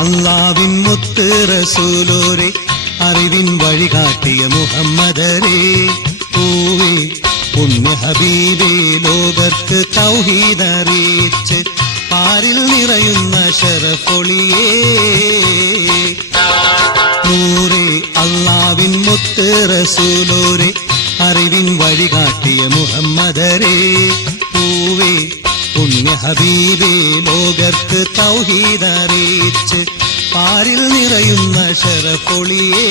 അല്ലാവിൻ മുത്ത് റസൂലോരെ അറിവിൻ വഴികാട്ടിയ മുഹമ്മദരേ പൂവേ പുണ്യ ഹബീബേ ലോകർക്ക് തൗഹീദ് അറിയിച്ച് പാരിൽ നിറയുന്ന ശരഫൊളിയേ നൂറേ അല്ലാവിൻ മുത്ത് റസൂലോരെ അറിവിൻ വഴികാട്ടിയ മുഹമ്മദരേ പൂവേ പുണ്യ ഹബീബേ ലോകർക്ക് തൗഹീദ് അറിയിച്ച് പാരിൽ നിറയുന്ന ശരഫൊളിയേ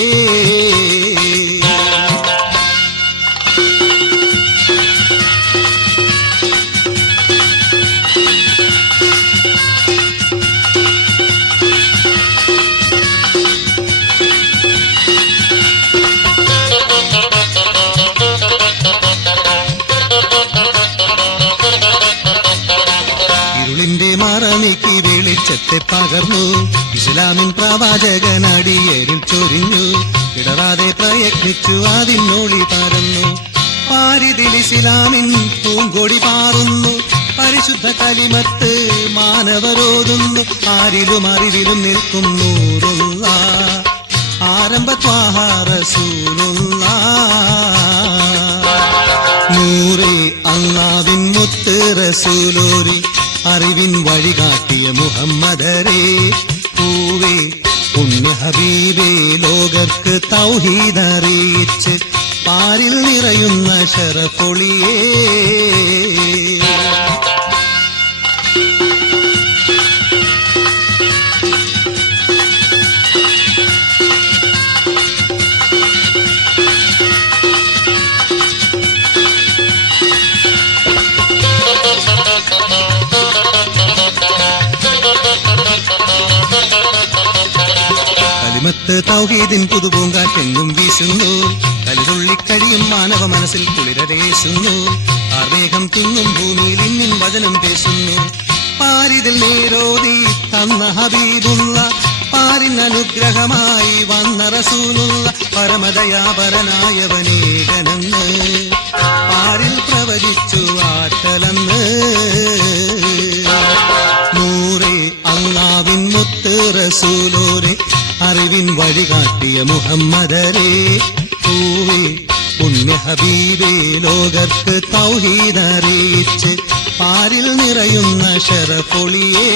മറനീക്കി വെളിച്ചത്തെ പകർന്നു ഇസ്ലാമിൻ പ്രവാചകൻ അടിയേരിൽ ചൊരിഞ്ഞു ഇടറാതെ പ്രയത്നിച്ചു അതിനൊളി പരന്നു പാരിതിൽ ഇസ്ലാമിൻ പൂങ്കൊടി പാറുന്നു പരിശുദ്ധ കലിമത്ത് മാനവരോതുന്നു ആരിലും അറിവിലും നിൽക്കും നൂറുള്ള ആരംഭ ത്വാഹ റസൂലുള്ള നൂറേ അല്ലാവിൻ മുത്ത് റസൂലോരെ അറിവിൻ വഴികാട്ടിയ മുഹമ്മദരേ പൂവേ പുണ്യ ഹബീബേ ലോകർക്ക് തൗഹീദ് അറിയിച്ച് പാരിൽ നിറയുന്ന ശരഫൊളിയേ കലിമത്ത് തൗഹീദിൻ പുതുപൂങ്കാറ്റെങ്ങും വീശുന്നു കലിതുള്ളിക്കഴിയും മാനവ മനസ്സിൽ കുളിരദേശുന്നു ആർമേഘം തിങ്ങും ഭൂമിയിൽ ഇന്നിൻ വചനം പേശുന്നു പാരിതിൽ നേരോതി തന്ന ഹബീബുള്ള പാരിൻ അനുഗ്രഹമായി വന്ന റസൂലുള്ള പരമദയാപരനായവനേകനെന്ന് പാരിൽ പ്രവചിച്ചു ആറ്റലെന്ന് നൂറേ അല്ലാവിൻ മുത്ത് റസൂലോരെ അറിവിൻ വഴികാട്ടിയ മുഹമ്മദരേ പൂവേ പുണ്യ ഹബീബേ ലോകർക്ക് തൗഹീദ് അറിയിച്ച് പാരിൽ നിറയുന്ന ശരഫൊളിയേ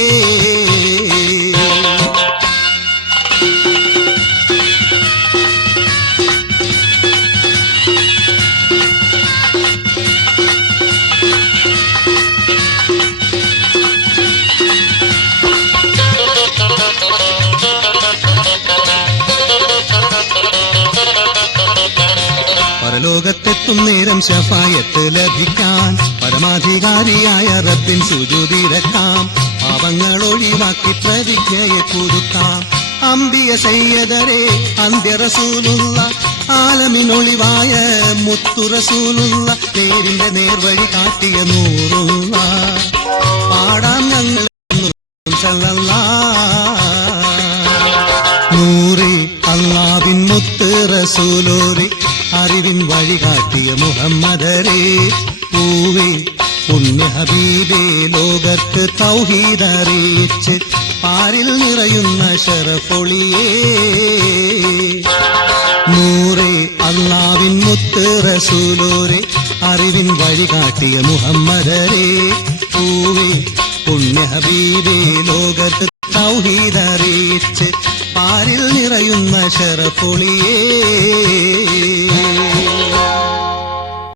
പരലോകത്തെത്തും നേരം ശഫായത്ത് ലഭിക്കാൻ പരമാധികാരിയായ റബ്ബിൻ സുജൂദിരക്കാം പാപങ്ങൾ ഒഴിവാക്കി പ്രതിജ്ഞയെ പുതുക്കാം അംബിയ സയ്യദരേ അന്ത്യ റസൂലുള്ള ആലമിനൊളിവായ മുത്തു റസൂലുള്ള പേരിന്റെ നേർവഴി കാട്ടിയ നൂറുള്ള പാടാം ഞങ്ങൾ നൂറേ അല്ലാവിൻ മുത്ത് റസൂലോരെ അറിവിൻ വഴികാട്ടിയ മുഹമ്മദരേ പൂവേ പുണ്യ ഹബീബേ ലോകർക്ക് തൗഹീദ് അറിയിച്ച് പാരിൽ നിറയുന്ന ശരഫൊളിയേ നൂറേ അല്ലാവിൻ മുത്ത് റസൂലോരെ അറിവിൻ വഴികാട്ടിയ മുഹമ്മദരേ പൂവേ പുണ്യ ഹബീബേ ലോകർക്ക് തൗഹീദ് അറിയിച്ച് പാരിൽ നിറയുന്ന ശരഫൊളിയേ